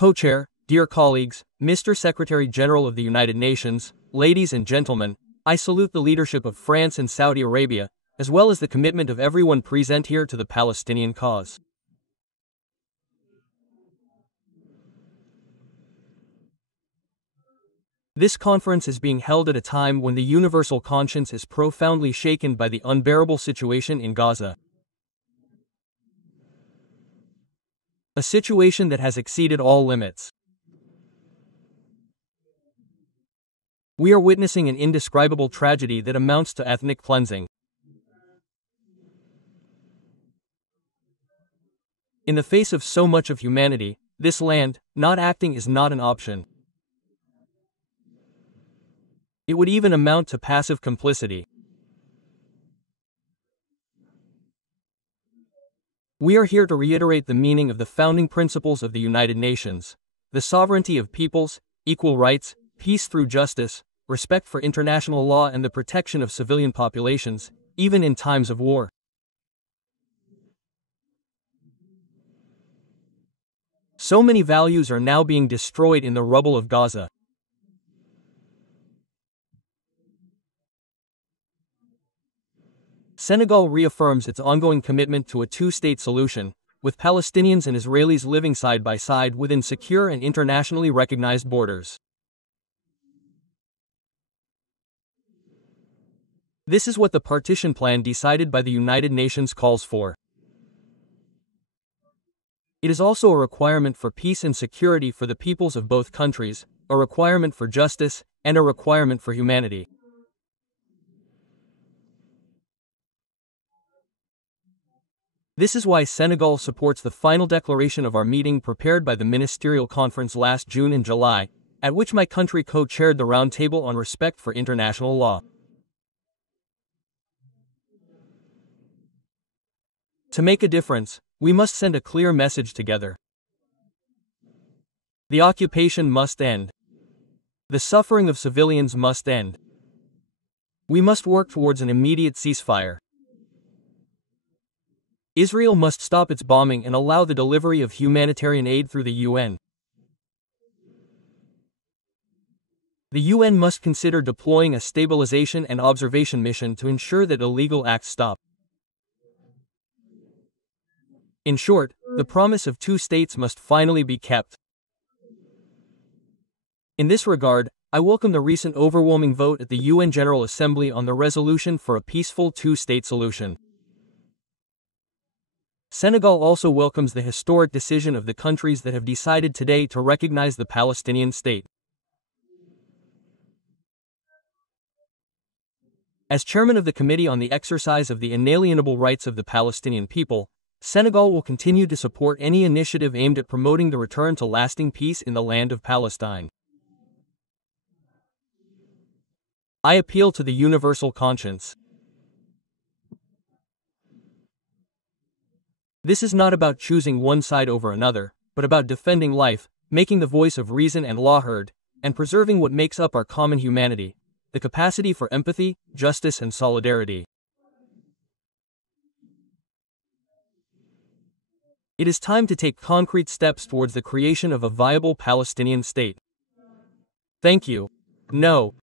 Co-Chair, dear colleagues, Mr. Secretary General of the United Nations, ladies and gentlemen, I salute the leadership of France and Saudi Arabia, as well as the commitment of everyone present here to the Palestinian cause. This conference is being held at a time when the universal conscience is profoundly shaken by the unbearable situation in Gaza. A situation that has exceeded all limits. We are witnessing an indescribable tragedy that amounts to ethnic cleansing. In the face of so much of humanity, this land, not acting is not an option. It would even amount to passive complicity. We are here to reiterate the meaning of the founding principles of the United Nations: the sovereignty of peoples, equal rights, peace through justice, respect for international law and the protection of civilian populations, even in times of war. So many values are now being destroyed in the rubble of Gaza. Senegal reaffirms its ongoing commitment to a two-state solution, with Palestinians and Israelis living side by side within secure and internationally recognized borders. This is what the partition plan decided by the United Nations calls for. It is also a requirement for peace and security for the peoples of both countries, a requirement for justice, and a requirement for humanity. This is why Senegal supports the final declaration of our meeting prepared by the Ministerial Conference last June and July, at which my country co-chaired the Roundtable on Respect for International Law. To make a difference, we must send a clear message together. The occupation must end. The suffering of civilians must end. We must work towards an immediate ceasefire. Israel must stop its bombing and allow the delivery of humanitarian aid through the UN. The UN must consider deploying a stabilization and observation mission to ensure that illegal acts stop. In short, the promise of two states must finally be kept. In this regard, I welcome the recent overwhelming vote at the UN General Assembly on the resolution for a peaceful two-state solution. Senegal also welcomes the historic decision of the countries that have decided today to recognize the Palestinian state. As chairman of the Committee on the Exercise of the Inalienable Rights of the Palestinian People, Senegal will continue to support any initiative aimed at promoting the return to lasting peace in the land of Palestine. I appeal to the universal conscience. This is not about choosing one side over another, but about defending life, making the voice of reason and law heard, and preserving what makes up our common humanity, the capacity for empathy, justice, and solidarity. It is time to take concrete steps towards the creation of a viable Palestinian state. Thank you. No.